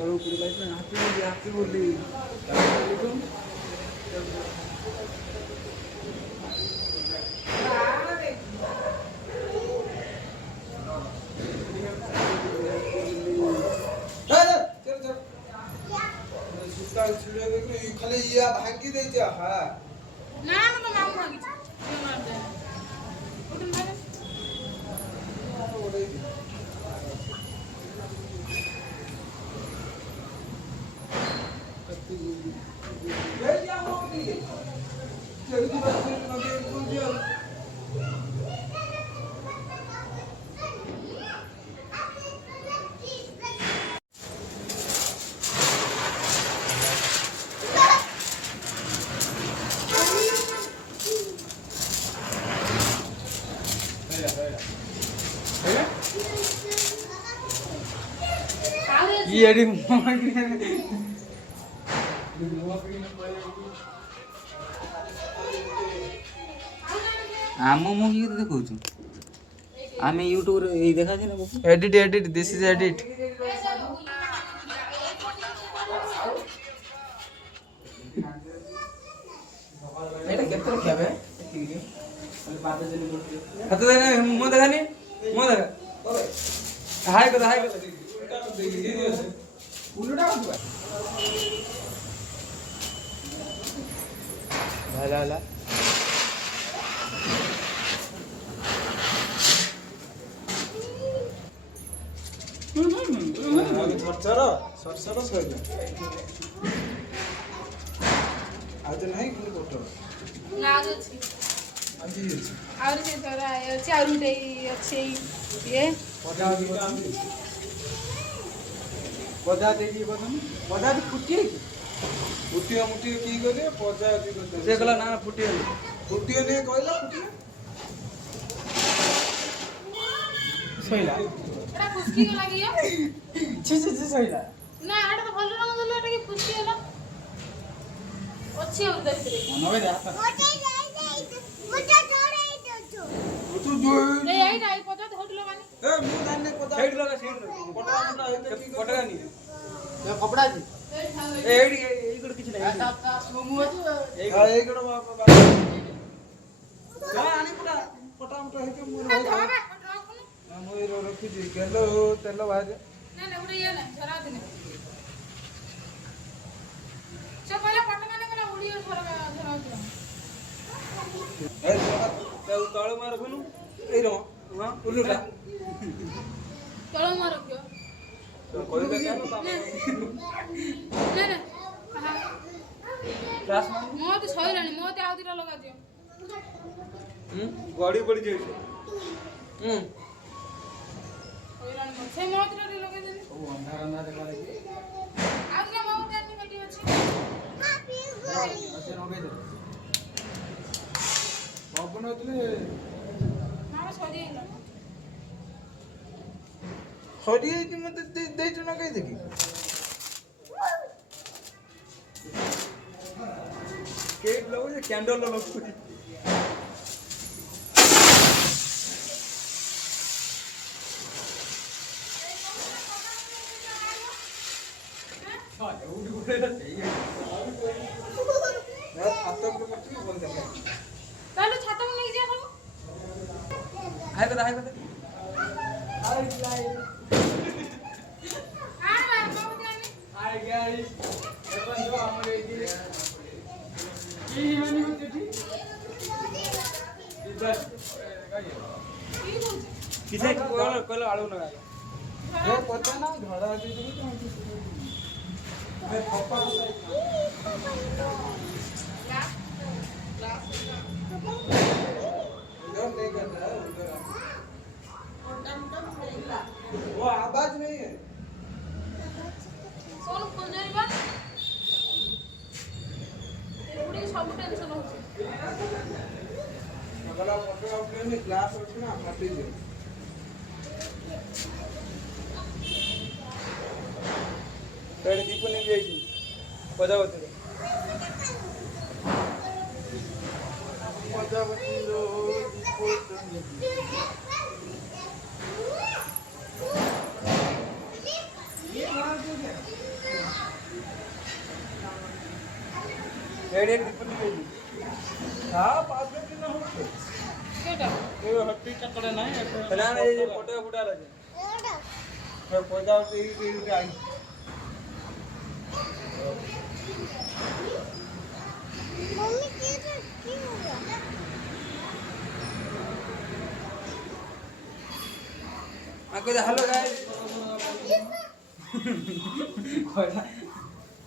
happy Holi खाली या भांगी द्यायची हा ना ना तो मागून मागितलं ते मार दे कुठून मागे ये अड़ी आम मु कि देखौछु आमे यूट्यूब रे ए देखा छै ना edit edit this is edit एटा केतर खाबे हाथ दे मो देखानी मो देखा हाय कर उल्टा हुआ ला ला सरसर सही आज नहीं कि फोटो ना अछि आज ये और से सरा अछि और उठे अछि ये पदा देगी बदन पदा भी फुटी फुटी मुठी की गले पदा दी से गला ना फुटी ने कहला फुटी सहीला एटा फुसकी गला गियो छी सहीला ना एटा तो भलो रंग दलो एटा की फुसकी गला अछि और दरिद्र मनवे दे तू जो ए आई नाही पता होटलो माने ए मु जाने पता साइड लगा पटा पटा नहीं ये कपड़ा जी ए एडी इकड़ किछ नहीं ता सोमु अछि हां इकड़ बाबा का आनी पटा पटा मटा है के मु मु रखी जी केलो तेलो भाजे ना ना उड़े ये ना झरा देने से पहले पटा माने करे उड़ियो झरा झरा ए तळ मार बनु ए रो हां उल्लूटा तळ मार क्यों तो कोई का क्या ना ना हां क्लास में मो तो सहिलानी मो ते आउदिरा लगा दियो गाड़ी पड़ी जाई सहिलानी मो से मो ते लगा दे ओ अंधार अंधार देखा लगी आउदिरा मो ते नहीं बैठी अछि अच्छा रोगे दे बाबू नतले मामा सहिला हरी कि मत दे तो ना कहि देखी केक लगो जे कैंडल लगो हां उड़ी उड़े ना चाहिए ना छात पर मत बोल दे तालो छाता में नहीं जा हम हाय बता हाय बता हाय हाय गाइस अपन जो हमरे की मानी होती थी इधर किसे कोलो आलू ना वो पता ना झड़ा दे दे तो मैं पापा उधर नहीं करना है उधर वो आवाज नहीं है कौन खोजरिबा एउडी सब टेंशन होची अगला फोटो अपने में क्लास होती ना फाटी दे पेड़ दीप ने भी आई पजावती पजावती रो दीप एडी डिपली गई हां पास में कितना होते केटा ये हट्टी चकड़े नहीं ना ना ये फोटो फुटा रहे मैं पौधा से ही आई मम्मी की हो गया कोई हेलो गाइस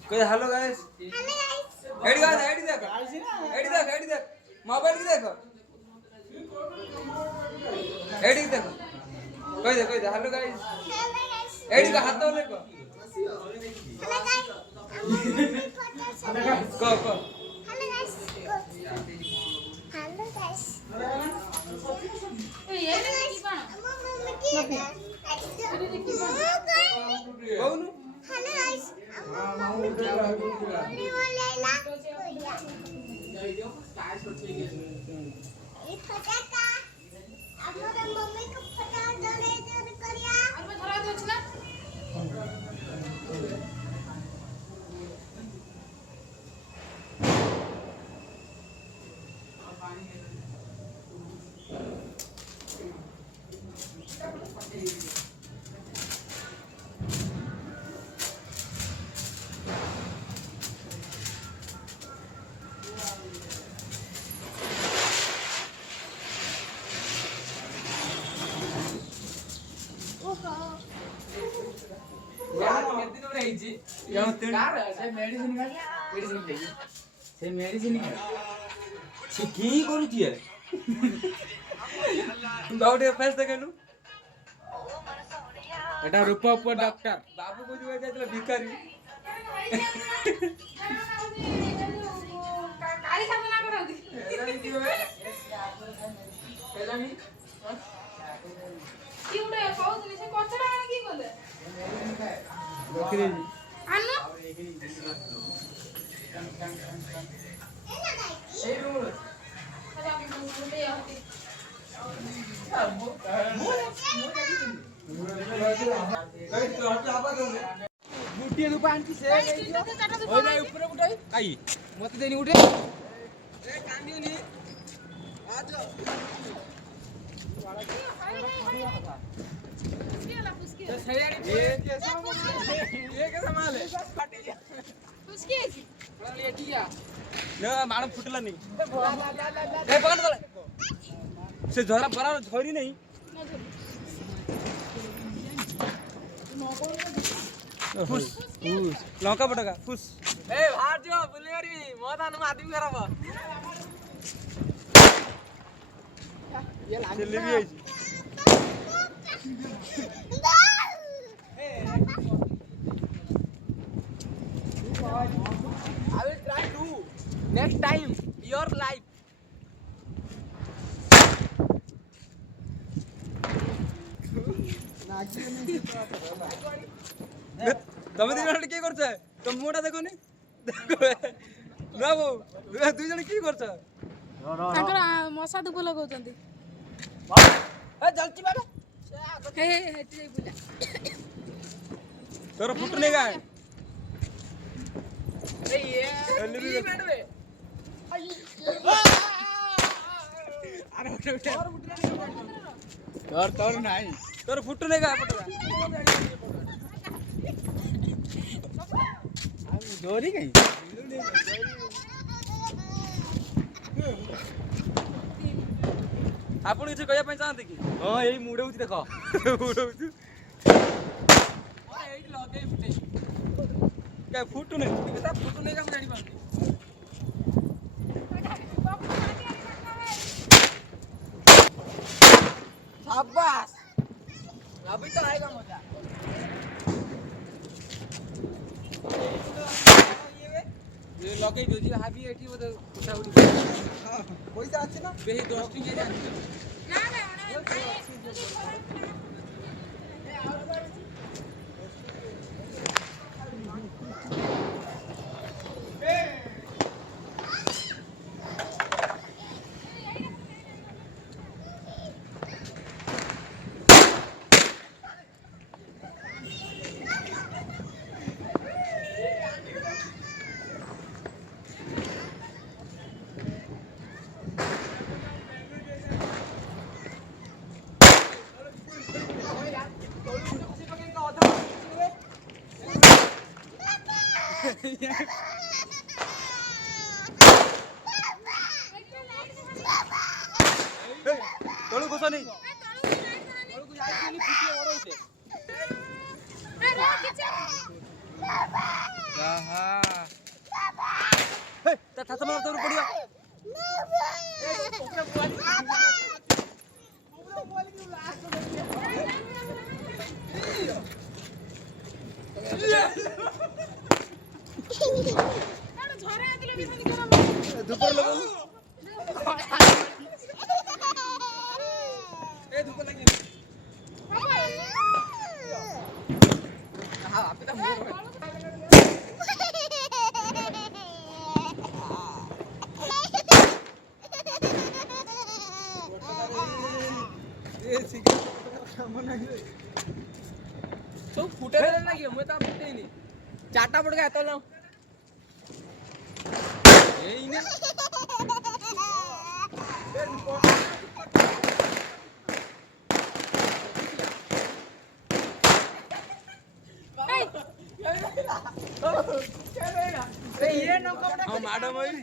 कोई हेलो गाइस एडी देख मोबाइल की देखो एडी देखो कोई दे हेलो गाइस एडी का हाथ तो लेको को ए ये की बा कौन और मैं धरा दे ना কি କରୁଛି ଏ ବାବୁଟେ ଫେସ୍ ଦେଖେଲୁ এটা রূপপুর ডাক্তার ବାବୁ କହୁଛି ଯାଇଥିଲା ଭିକାରୀ କାଳି ସାପ ନା କରନ୍ତି କି ଗୋଟେ କହୁଥିଲି ସେ କଚରା ଆଣି କି ଗଲେ ଆନୁ ଏଇ ରୁମ୍ গুটিয়ে রূপা আনছি সে ওই ভাই উপরে উঠাই কাই মতে দেনি উঠে এ কান্দিওনি আজ ये कैसा माल है उसकी मार फुटला नहीं ए पकड़ दो से झरा परा झरी नहीं फुस लंका पटका फुस ए बाहर जो बुले करी मत आनु आदमी खराब ये भी आई I will try to next time your life ତମେ ଦୁଇ ଜଣ କି କରୁଛ ତମ ମୁହଁଟା ଦେଖନି ନା ବୋଉ ଦୁଇ ଜଣ କି କରୁଛ ତାଙ୍କର ମଶା ଧୂପ ଲଗାଉଛନ୍ତି जल्दी बाबा ହେ ହେ ହେଠି ଯାଇ ବୁଲା ତୋର ଫୁଟୁନି ଗା ए ये बैठ बे अरे उठ तोर नहीं तोर फुटुनी गा पटका डोरी कहीं ଆପଣ କିଛି କହିବା ପାଇଁ ଚାହାନ୍ତି କି हां यही मुड़ौची देखो एई लगे फुटे କାଇଁ ଫୁଟୁନି एटा फुटू नहीं का जानी पाऊँ शाबाश अभी तो आएगा मजा ये लगे जो जी हाबी एठी वो उठा उठी हां पैसा আছে না বেহি 10 টি কে জানি না না ତଳୁ ଖସନି ତଳକୁ ଯାଇଥିଲି ଫୁଟିଏ ବଡଉଛେ ଆହା ତା ଛାତ ମାର ତଳୁ ପଡିବ ଧୂପ ଲଗାଉ ଏ ଧୂପ ଲାଗି ଆହା ଆପେ ତା ମୁହଁ ସବୁ ଫୁଟେ ଦେଲେ ନା କି ମୁଁ ତା ଫୁଟେଇନି ଚାରଟା ପଟକା ଏତ ଲାଉ ଏଇନେ ମ୍ୟାଡମ ଏଇ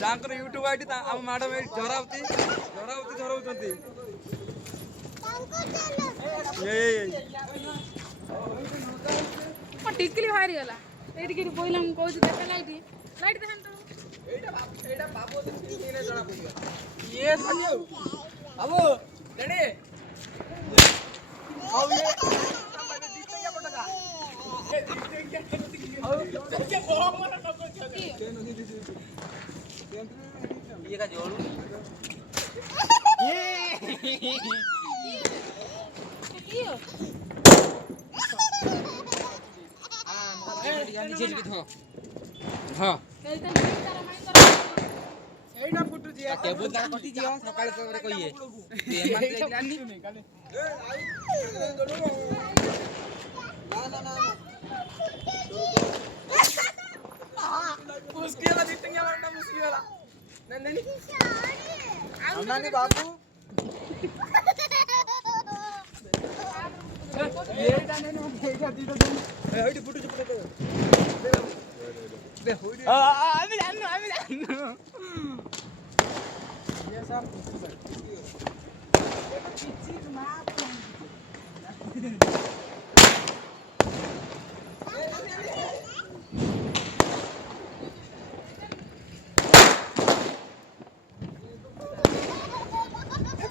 ଯାଙ୍କର ୟୁଟ୍ୟୁବ ଆଇଡି ଆମ ମ୍ୟାଡମ ଏଇ ଝରାଉତି ଝରାଉଛନ୍ତି ଟିକିଲି ବାହାରି ଗଲା ଏଇଠି କିଠି ବୋଇଲା ମୁଁ କହୁଛି ଦେଖା ଲାଇଟ୍ ଦେଖାନ୍ତୁ ଏଇଟା ବାବୁ ଦେଖିଲେ ଜଣା ପଡିବ ଇଏ ଖାଲି ଆଉ ବାବୁ ରେଡି ଆଉ ଇଏ ଦିଟେକିଆ ପଟକା ଆଉ ଟିକେ ବମ ମାର ନକଉଛି ଇଏ का जोड़ू ये हाँ एटा फुटू जी टेबल का कटी जी सकाळ करे कहिए एमान लेलानी ना मुश्किल है दिटेंगे वाला मुश्किल है नंदनी नानी बाबू एटा नहीं एटा दीदो एटी फुटू फुटू दे होई आमी जाननु ये सब पिची माप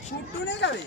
फुटू नहीं जावे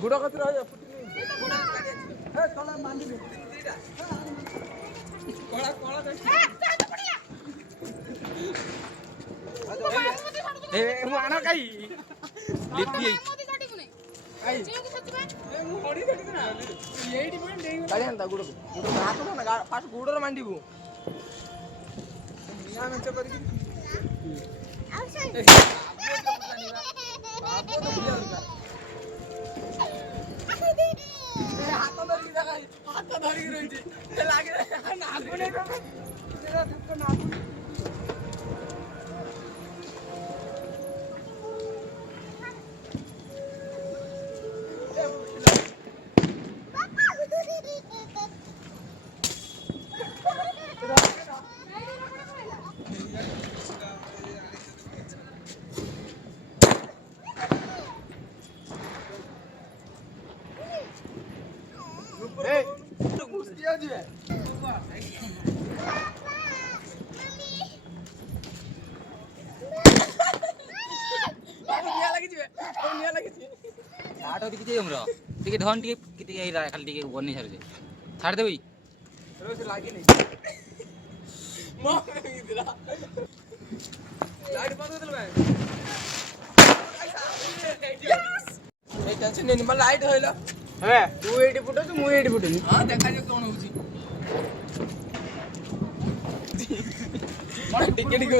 गुड़ा कतरा है ए तोला मांडी कोला कोला ए मु आना काई लिपी आई जेउ के सच्ची ए मु हडी कटी ना एडी पण देई गाड़ी अंता गुड़ गुड़ हाथ ना फास्ट गुड़र मांडीबू मिया मेंच करकी बाबू तो बिया हाथ धरिकी देखा हाथ धरिकी रही लागे नागु नहीं तेरा सबको नागु फाटो किती हमरो टिके धन टिके किती खाली टिके बनी छाड़ दे छाड़ दे भाई रोज लागी नहीं मो इधर लाइट बंद कर दे भाई यस ए टेंशन नहीं म लाइट होइला हे तू एडी फुटो तू मु एडी फुटो हां देखा जे कोन होची मन टिकेट को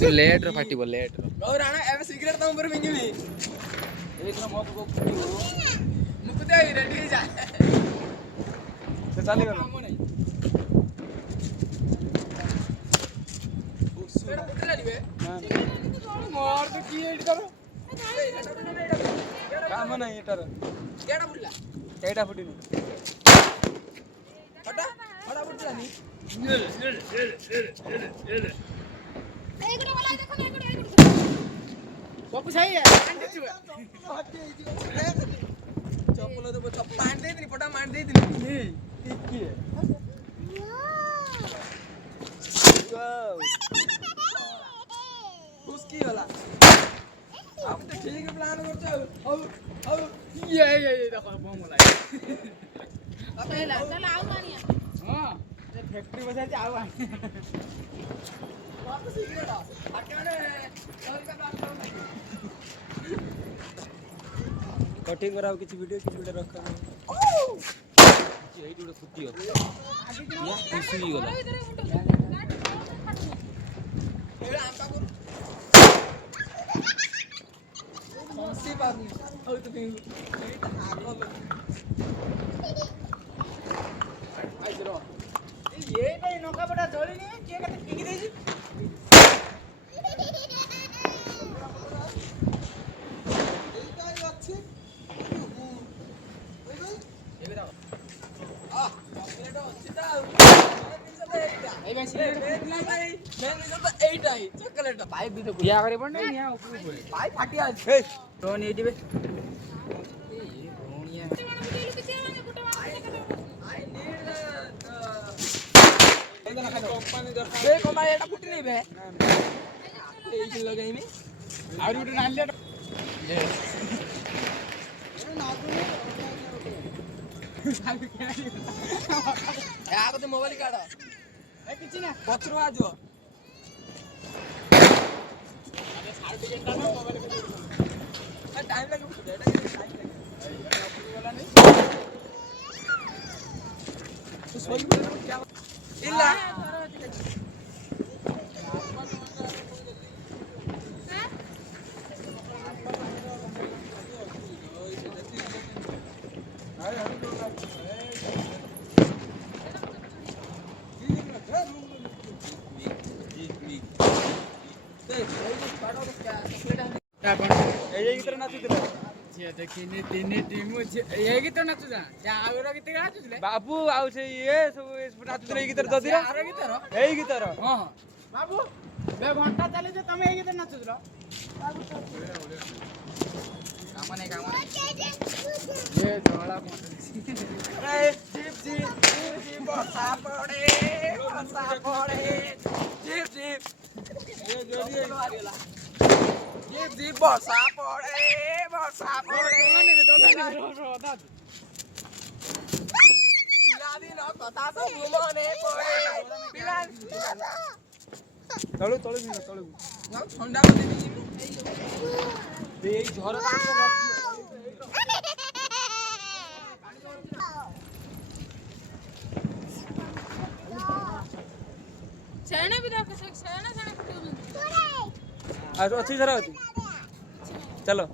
तू लेट रे फाटी बोल लेट और राणा एवे सिगरेट तो ऊपर मिंगी भी एक ना मौका को नुकते रेडी जा तो चले गलो काम नहीं तेरा पुटला दिबे मार तो की एड करो काम नहीं एटार केडा पुटला एटा फुटी नहीं हटा हटा पुटला नी एकड़े वाला देखो ना एकड़े बापू सही है आंटी छुआ चप्पल तो चप्पल मार दे दी पटा मार दे दी नहीं की है वाओ उसकी वाला आप तो ठीक प्लान करते हो अब ये देखो बम लाए चला चला आओ मानिया हां ये फैक्ट्री बजा के आओ बाप सिगरेट आ आके और का बात करो कटिंग कराओ किसी वीडियो रखा ये एडी फुटी हो या खुशी गला इधर मुंडो ए आंका करू सी बात नहीं और तो भी हारो आई जरो ये नहीं नौका बड़ा जोड़ी नहीं के कहते टिकी देजी या करे पण नाही या ऊपर भाई फाटी आज ए तो नहीं दिबे कंपनी एटा फुटी नहीं बे ए किलो लगाई में और उठ नाल ले आगो तो मोबाइल काढ ए किछि ना पचरो आजो टाइम लगे तू सोई क्या इल्ला ए गीत नाचुतला जे देखिने तिने टीम ये गीत नाचु जा या आउरा गीत नाचुले बाबू आउ से ये सब नाचुतले ए गीत ददिरा आरो गीत रो ए गीत रो हां बाबू बे घंटा चले जे तमे ए गीत नाचुलो काम नहीं ये धोला ए जीप जीप बसा पड़े जीप जीप ये जोड़ी जीप बसा पड़े पिलादी न कथा सब मने पड़े पिला तळू तळू मी तळू ना ठंडा कर दे ए झरा सेना भी देखो सेना सेना फुटो आज अच्छी जरा होती चलो